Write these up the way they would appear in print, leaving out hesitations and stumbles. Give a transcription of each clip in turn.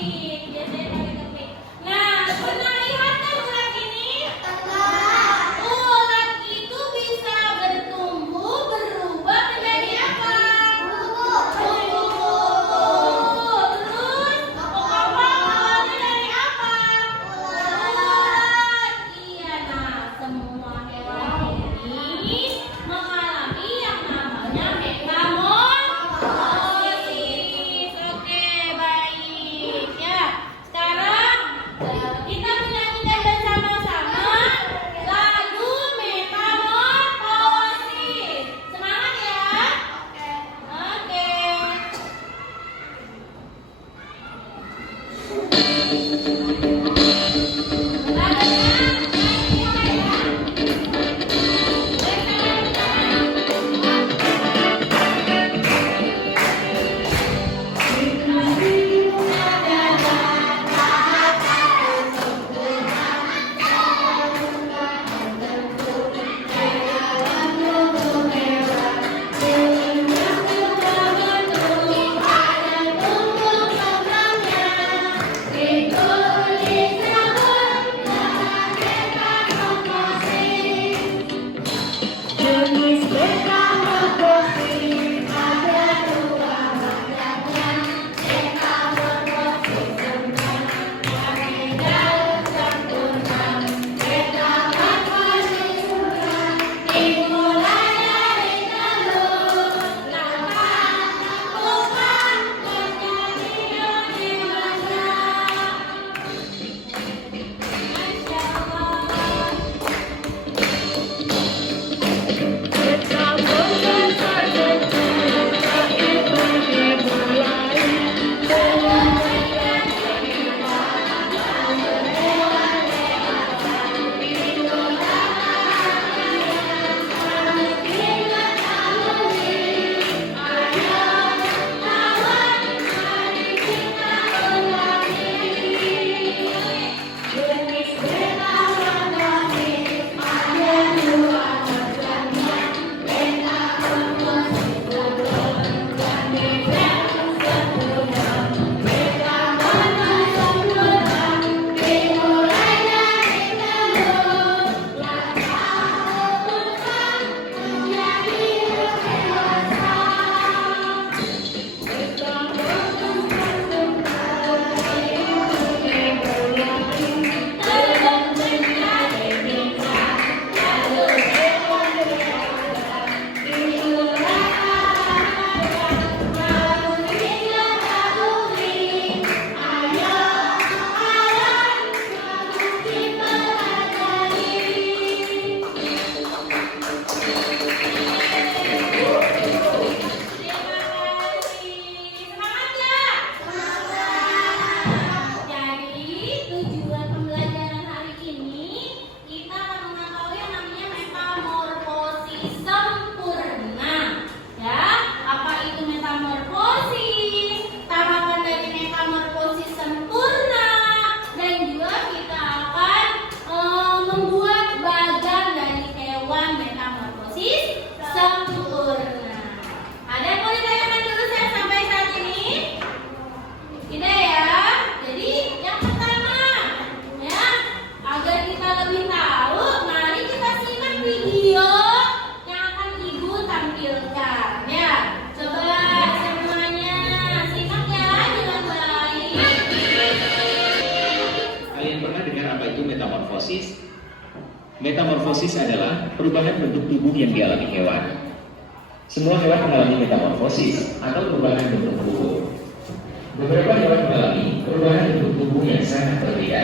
Biasanya pakai kepik. Nah, pernah lihat kan ulat ini? Ulat itu bisa bertumbuh, berubah menjadi apa? Kupu-kupu. Terus, pokok-pokok awalnya dari apa? Ulat. Iya, nah semua hewan ini mengalami yang namanya metamorfosis. Oke, baik ya. Sekarang kita menyanyikan bersama-sama lagu metamorfosis. Semangat ya. Oke. Jenis metamorfosis ada dua macamnya. Metamorfosis sempurna dan tidak sempurna. Metamorfosis sempurna dimulai dari telur, lapan, pupa, menjadi dewasa. Masya Allah. Jadi tujuan pembelajaran hari ini kita akan mengetahui yang namanya metamorfosis sempurna. Ya, apa itu metamorfosis? Tahapan dari metamorfosis sempurna, dan juga kita akan membuat badan dari hewan metamorfosis sempurna. Ada yang mau ditanyakan dulu saya sampai saat ini? Tidak ya. Jadi yang pertama, ya, agar kita lebih tahu, mari kita simak video yang akan Ibu tampilkan. Ya, coba semuanya simak ya dengan baik. Kalian pernah dengar apa itu metamorfosis? Metamorfosis adalah perubahan bentuk tubuh yang dialami hewan. Semua hewan mengalami metamorfosis atau perubahan bentuk tubuh. Beberapa hewan mengalami perubahan bentuk tubuh yang sangat berbeda.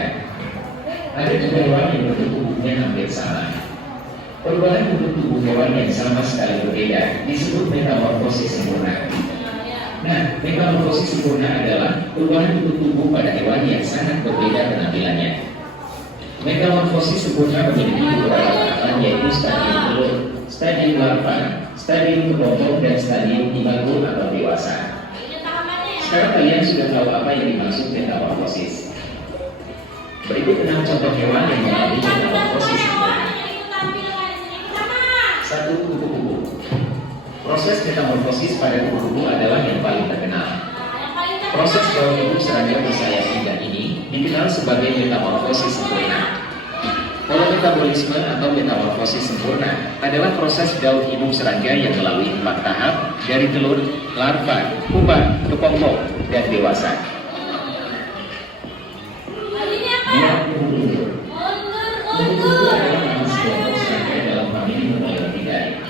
Ada juga hewan yang bentuk tubuhnya hampir sama. Perubahan bentuk tubuh hewan yang sama sekali berbeda disebut metamorfosis sempurna. Nah, metamorfosis sempurna adalah perubahan bentuk tubuh pada hewan yang sangat berbeda penampilannya. Metamorfosis sempurna memiliki beberapa tahapan, yaitu stadium telur, stadium larva, stadium kepompong, dan stadium imago atau dewasa. Sekarang kalian sudah tahu apa yang dimaksud metamorfosis. Berikut 6 contoh hewan yang mengalami metamorfosis. 1. Kupu-kupu. Proses metamorfosis pada kupu-kupu adalah yang paling terkenal. Proses bawah tubuh serangga bersayap dikenal sebagai metamorfosis sempurna. Pola metabolisme atau metamorfosis sempurna adalah proses daur hidup serangga yang melalui 4 tahap dari telur, larva, pupa, kepompong, dan dewasa. Artinya apa? Dia undur. Undur. Adalah nama sekelompok serangga dalam famili Monolithidae.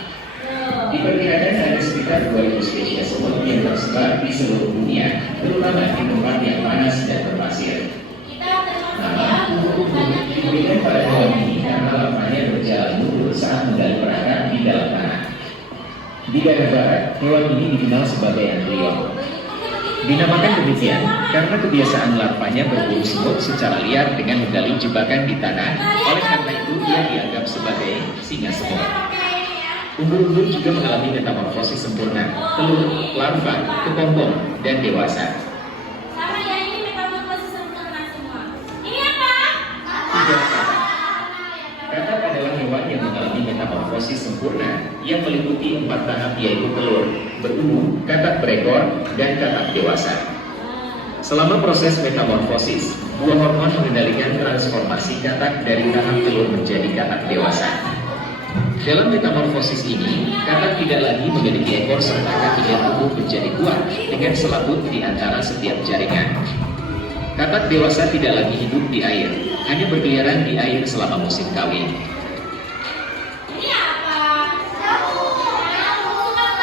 Diperkirakan ada sekitar 2000 spesies semut yang tersebar di seluruh dunia, terutama di tempat yang panas dan berpasir. Kita termasuk ya, Nama banyak diberikan pada hewan ini karena larvanya berjalan mundur saat menggali perangkap di dalam tanah. Di daerah barat, hewan ini dikenal sebagai antrion. Dinamakan demikian karena kebiasaan larvanya berburu semut secara liar dengan menggali jebakan di tanah. Oleh karena itu, ia dianggap sebagai singa semut. Umbul-umbul juga mengalami metamorfosis sempurna, telur, larva, kepompong, dan dewasa. sama ya, ini metamorfosis sempurna semua. Ini apa? Tiga katak adalah hewan yang mengalami metamorfosis sempurna yang meliputi 4 tahap, yaitu telur, berumbu, katak berekor, dan katak dewasa. Selama proses metamorfosis, buah hormon mengendalikan transformasi katak dari tahap telur menjadi katak dewasa. Dalam metamorfosis ini, katak tidak lagi memiliki ekor serta kakinya tumbuh menjadi kuat dengan selaput di antara setiap jaringan. Katak dewasa tidak lagi hidup di air, hanya berkeliaran di air selama musim kawin. Ini apa? Nyamuk sama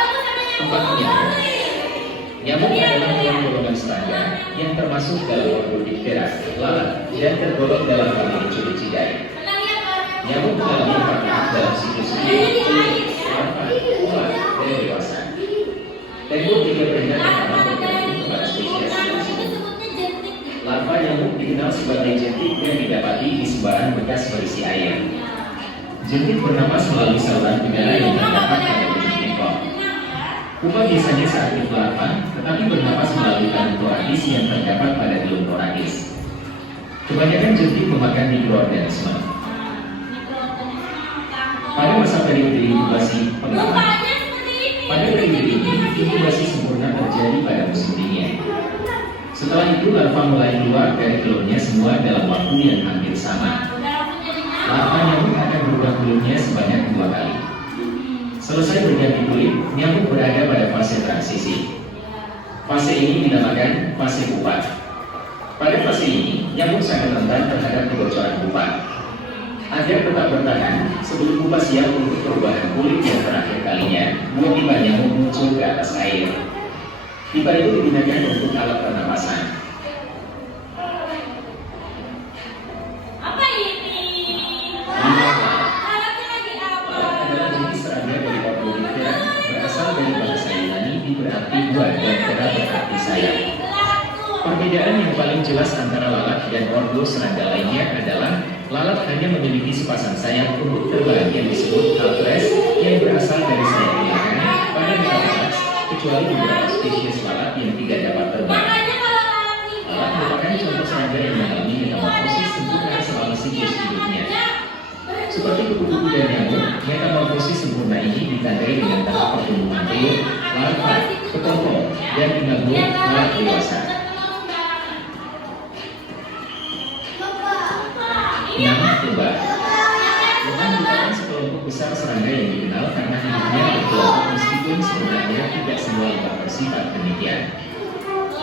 Empat nyamuk. nyamuk. Nyamuk adalah hewan golongan serangga yang termasuk dalam ordo Diptera, lalat, dan tergolong dalam famili Culicidae. Pernah lihat orang Nyamuk mengalami 4 tahap dalam siklus hidup, larva, pupa, dan dewasa. Tembok juga berikan nama kepada spesies tersebut. disebutnya jentik. Larva nyamuk dikenal sebagai jentik yang didapati di sembarang bekas berisi air. Jentik bernapas melalui saluran udara yang terdapat pada ujung ekor. Pupa biasanya seaktif larva, tetapi bernapas melalui tabung torakis yang terdapat pada gelung torakis. Kebanyakan jentik memakan mikroorganisme. Pada masa periode inkubasi pengaman, Rupanya seperti ini. pada periode ini inkubasi sempurna terjadi pada musim dingin. Setelah itu larva mulai keluar dari telurnya semua dalam waktu yang hampir sama. Larva nyamuk akan berubah kulitnya sebanyak 2 kali. Selesai berganti kulit, nyamuk berada pada fase transisi. Fase ini dinamakan fase pupa. Pada fase ini, nyamuk sangat rentan terhadap kebocoran pupa. Agar tetap bertahan, sebelum pupa siap untuk perubahan kulit yang terakhir kalinya, buah pipa nyamuk muncul ke atas air. Pipa itu digunakan untuk alat pernapasan. Apa ini? Alatnya lagi apa? Lalat adalah jenis serangga dari ordo Diptera, berasal dari bahasa Yunani, di berarti buah dan tera berarti sayap. Perbedaan yang paling jelas antara lalat dan ordo serangga lainnya adalah lalat hanya memiliki sepasang sayap untuk terbang yang disebut haltres yang berasal dari sayap belakang pada metafors, kecuali beberapa spesies lalat yang tidak dapat terbang. Makanya kalau alat ini Lalat merupakan contoh serangga yang mengalami metamorfosis sempurna selama siklus hidupnya. Seperti kupu-kupu dan nyamuk, metamorfosis sempurna ini ditandai dengan tahap pertumbuhan telur, larva, kepompong, dan imago lalat dewasa. Nama lebah. Lebah merupakan sekelompok besar serangga yang dikenal karena hidupnya berkelompok meskipun sebenarnya tidak semua lebah bersifat demikian.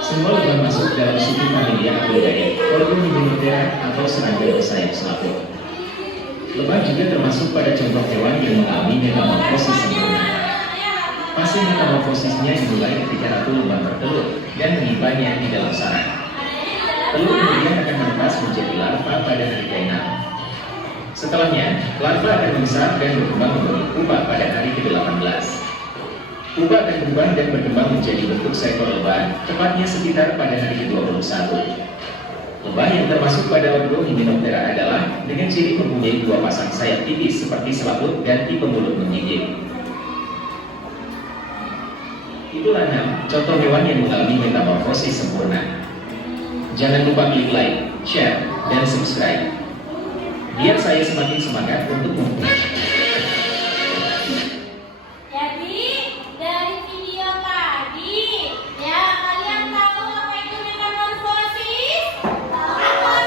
Semua lebah masuk dalam suku familia Apidae, ordo Hymenoptera atau serangga bersayap selaput. Lebah juga termasuk pada contoh hewan yang mengalami metamorfosis sempurna. Fase metamorfosisnya dimulai ketika ratu lebah bertelur dan menyimpannya di dalam sarang. Telur kemudian akan menetas menjadi larva pada hari ke-6. Setelahnya, larva akan membesar dan berkembang menjadi pupa pada hari ke-18. Pupa akan berubah dan berkembang menjadi bentuk seekor lebah, tepatnya sekitar pada hari ke-21. Lebah yang termasuk pada ordo Hymenoptera adalah dengan ciri mempunyai 2 pasang sayap tipis seperti selaput dan tipe mulut menggigit. Itulah 6 contoh hewan yang mengalami metamorfosis sempurna. Jangan lupa klik like, share, dan subscribe. Biar saya semakin semangat untuk Jadi dari video tadi, ya kalian tahu apa itu metamorfosis? Apa?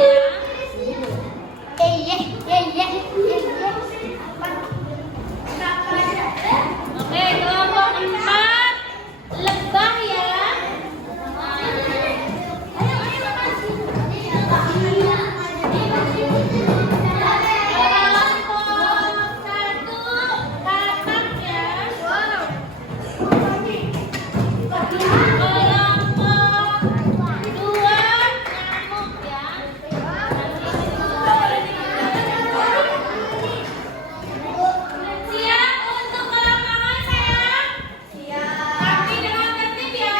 ya. Iya. Oke, kelompok 4 lebah ya. Kelompok 1 katak ya. Kelompok 2 nyamuk ya. Siap untuk ke lapangan sayang? Siap. Tapi dengan tertib ya.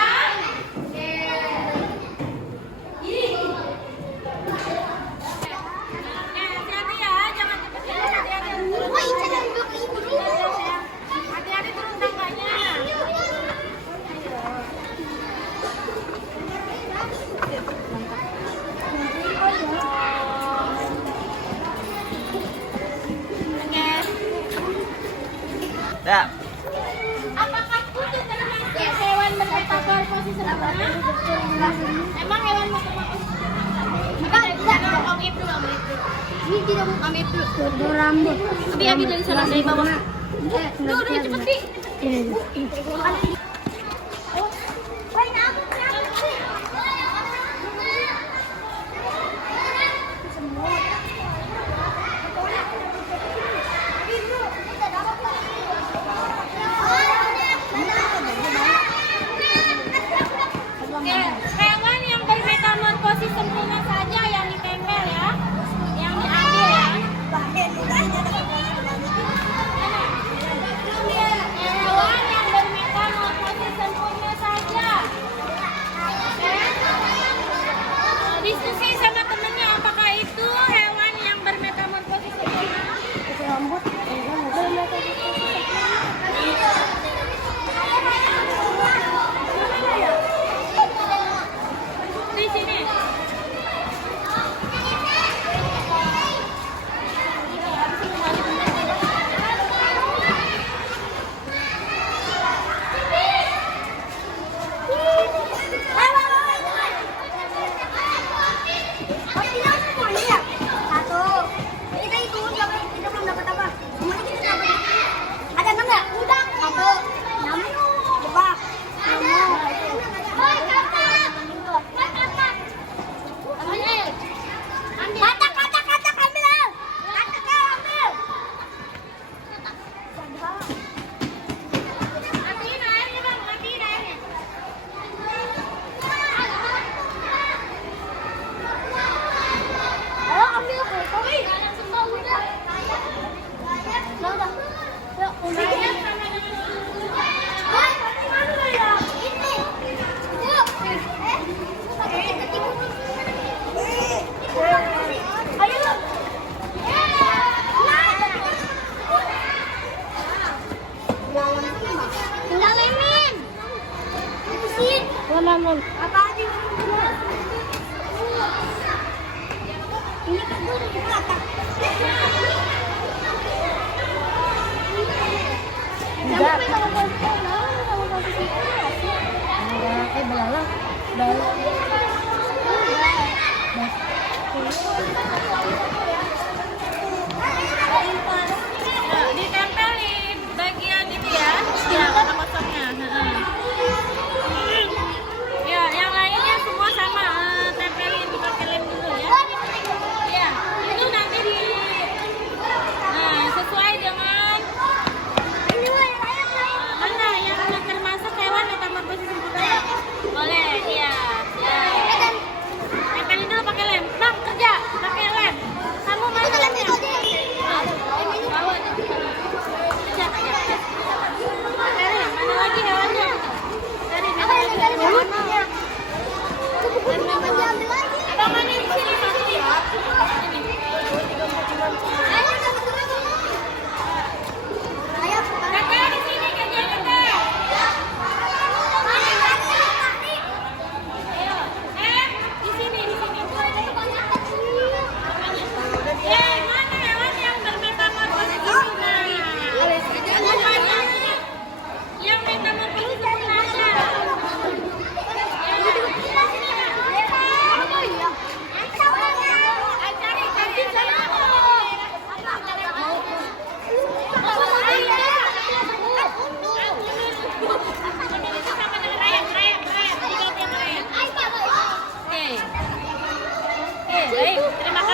Hati-hati ya, jangan cepet-cepet. Hati-hati turun tangganya. Dah. Apakah kucing termasuk hewan bermetamorfosis sempurna? Emang hewan bermetamorfosis Ini tidak mau ambil rambut. Abi dari sana dari bawah. Duh, cepet Bi. Oke, hewan yang bermetamorfosis sempurna saja yang ditempel ya, yang diambil ya. Hewan yang bermetamorfosis sempurna saja. Oke. Diskusi sama temennya, apakah itu hewan yang bermetamorfosis sempurna? Rambut. Di sini.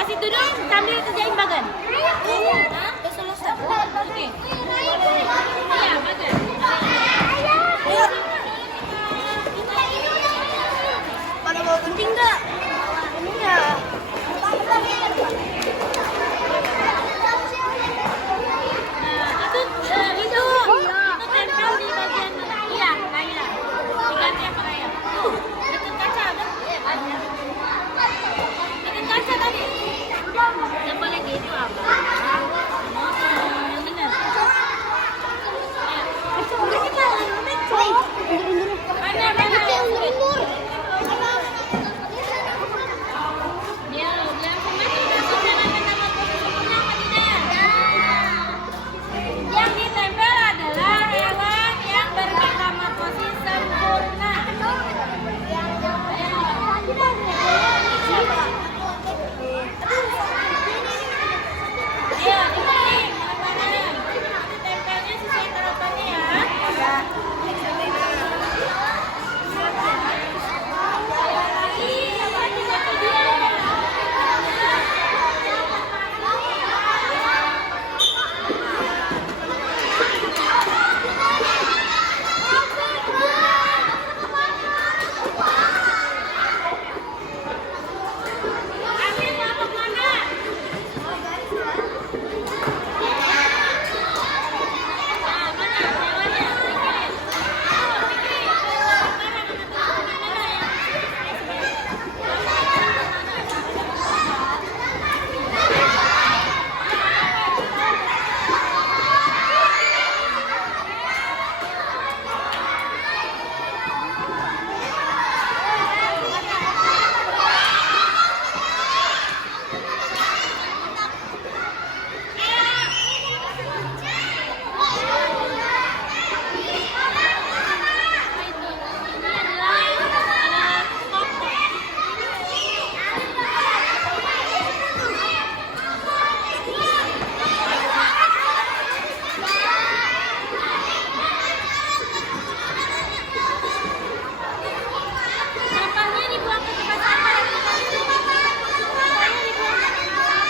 situ dong sambil kerjain bagan. Hah? Udah selesai. Oke. Iya, bagan. Pada mau penting nggak? Enggak. Nah, itu tempel di bagian iya, kayak diganti apa kayak? Tuh, deket kaca kan? Deket kaca tadi. Yang boleh gitu apa? Yang benar. Mana mana? Dia bilang sama kita sudah metamorfosis sempurna apa tidak? Yang ditempel adalah hewan yang bermetamorfosis sempurna. Ayo, dimulai. Mana-mana? Tempelnya sesuai terapannya ya. Ambil kelompok mana? Nah, mana hewannya? Pikirin. Pikirin. Mana ya? Ini adalah toko. Sampahnya dibuang ke tempat sampah. Sampahnya dibuang ke tempat sampah.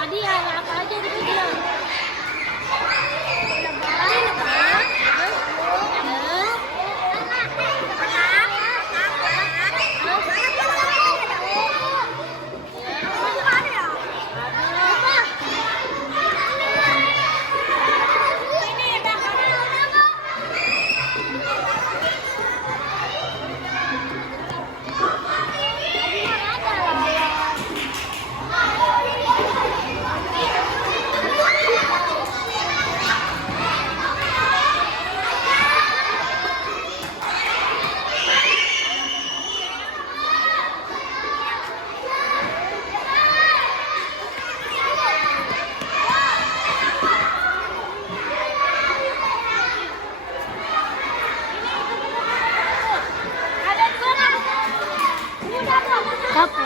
Tadi ada apa aja di video? Yang satu.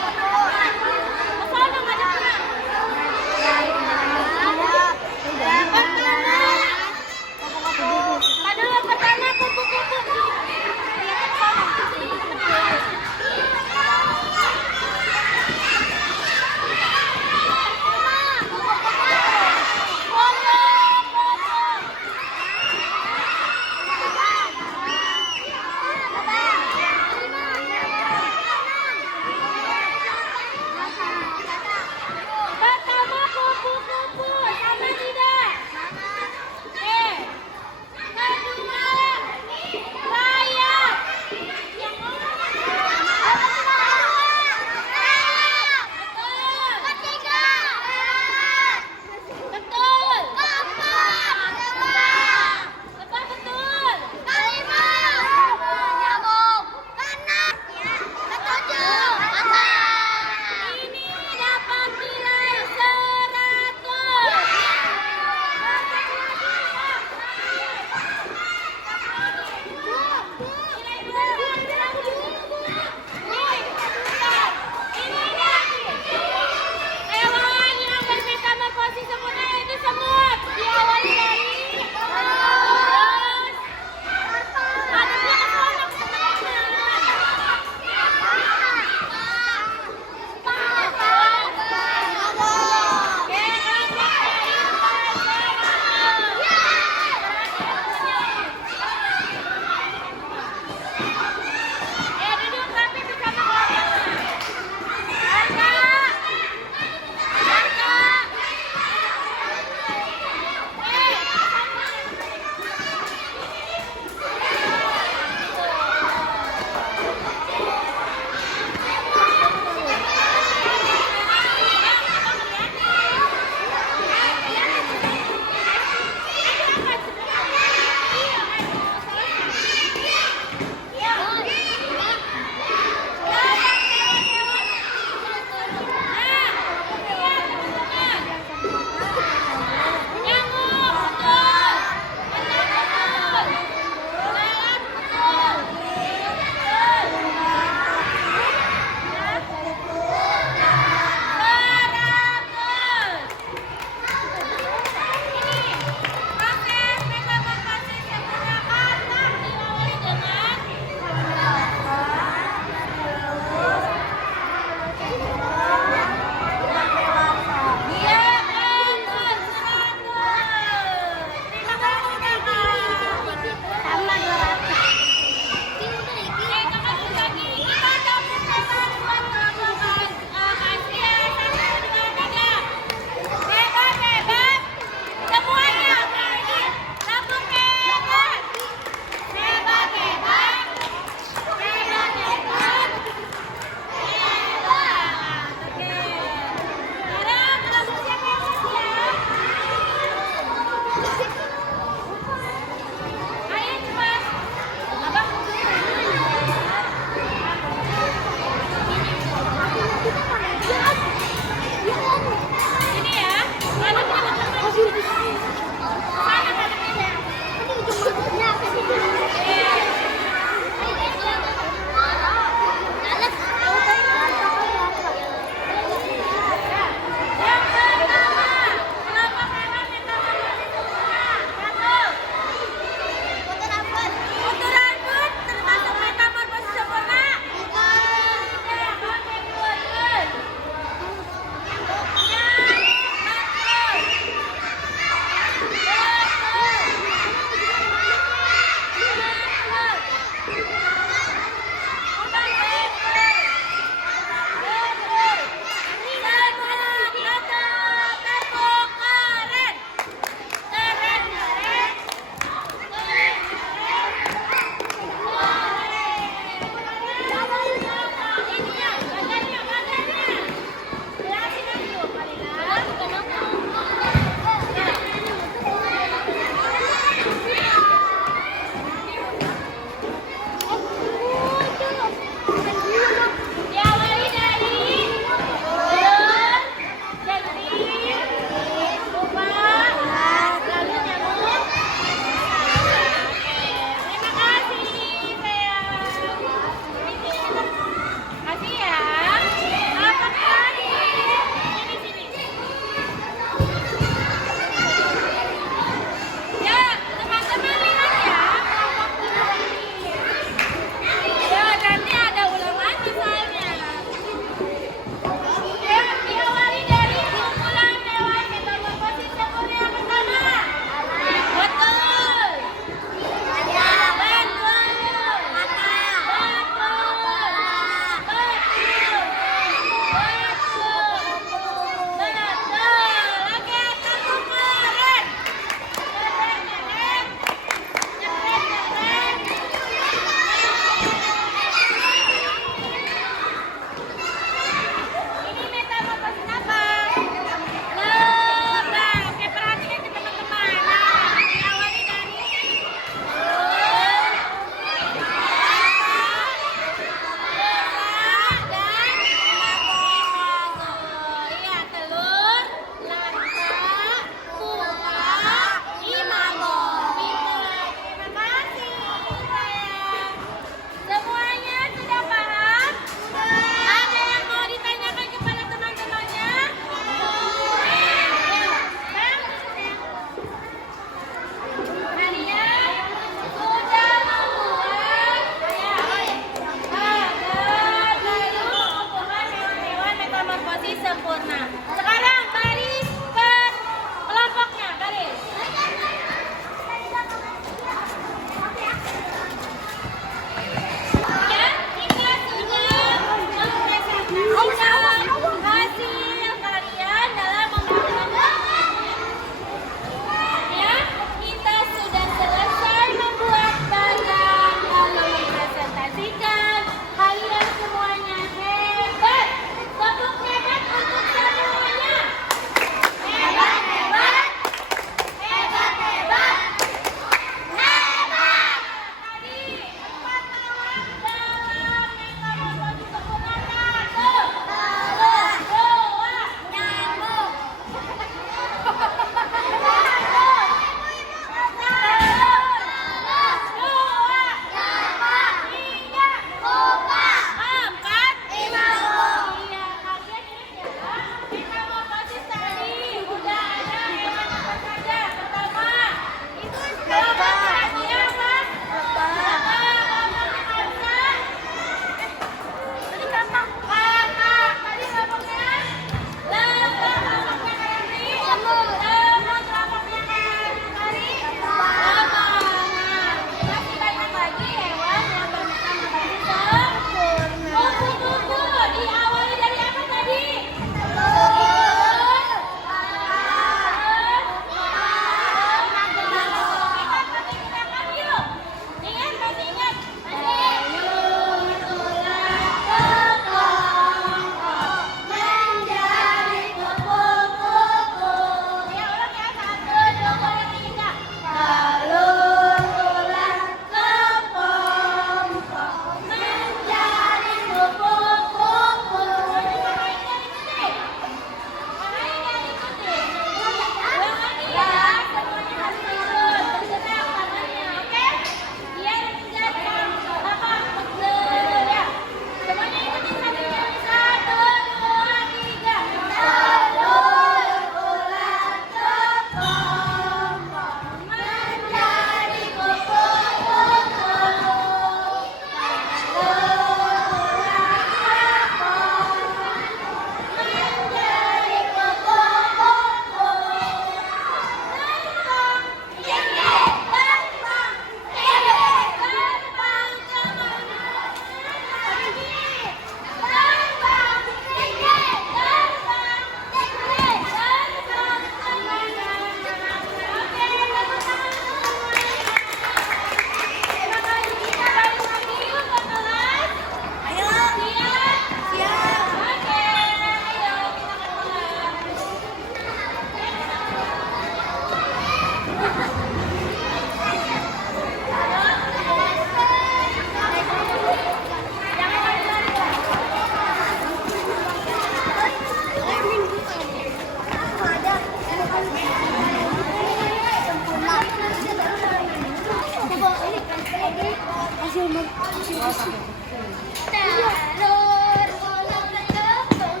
Teror bola terbang.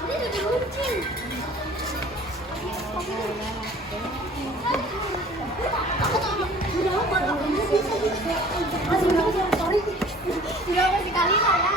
Ini udah diruncing. Berapa sekali saya?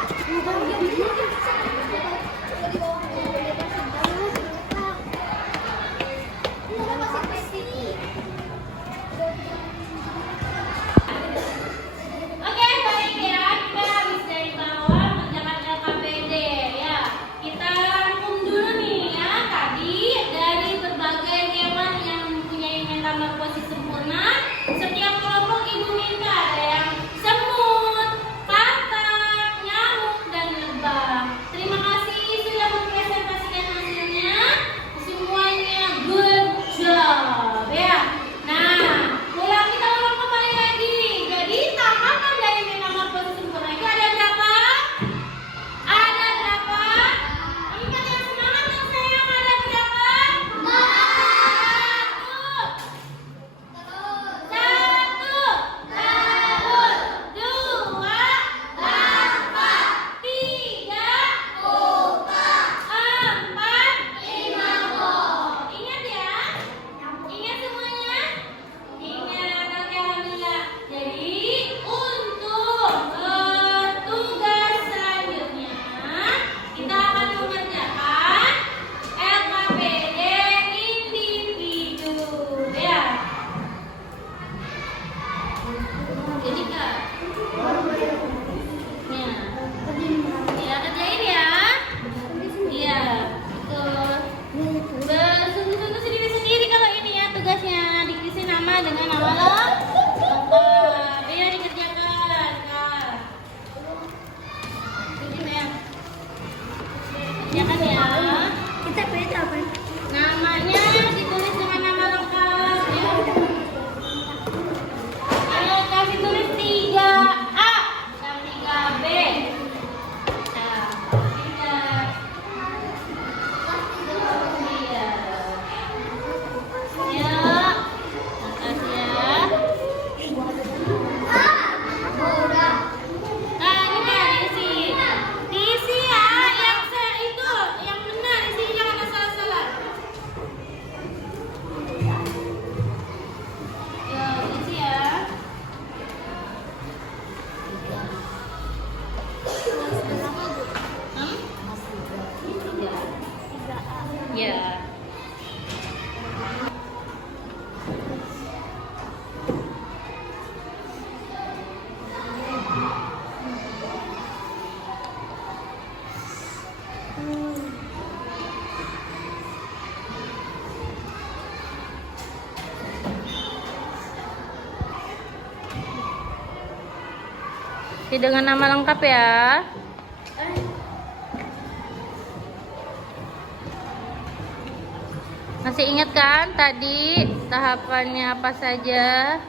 Oke, baik ya. Kita habis dari bawah mengerjakan LKPD ya. Kita rangkum dulu nih ya. Tadi dari berbagai hewan yang mempunyai metamorfosis sempurna, setiap kelompok ibu minta ada yang semut, katak, nyamuk, dan lebah. Terima kasih sudah mempresentasikan hasilnya. Semuanya good job ya. Nah, mulai kita ulang kembali lagi. Jadi tahapan dari metamorfosis sempurna itu ada berapa? Ada berapa? Ingat yang semangat dong sayang, ada berapa? Satu, dua, tiga, empat, ingat ya? Ingat semuanya? Ingat, oke alhamdulillah. Jadi untuk tugas selanjutnya kita akan mengerjakan LKPD individu ya. Jadi kak, ya kerjain ya. Iya, betul. Bersungguh-sungguh sendiri-sendiri kalau ini ya tugasnya. Dikisi nama dengan nama lengkap. Ya dikerjakan kak. Ini ya. Kerjakan ya. Kita beda apa? Namanya ditulis dengan nama lengkap ya. Ayo kasih tulis 3A dan 3B. Nah, 3. Iya. Ya. Makasih ya. Nah, ini kan diisi. Diisi ya, itu yang benar, isi jangan ada salah-salah. Ya, isi ya. Ya. Dengan nama lengkap ya. Masih ingat kan tadi tahapannya apa saja?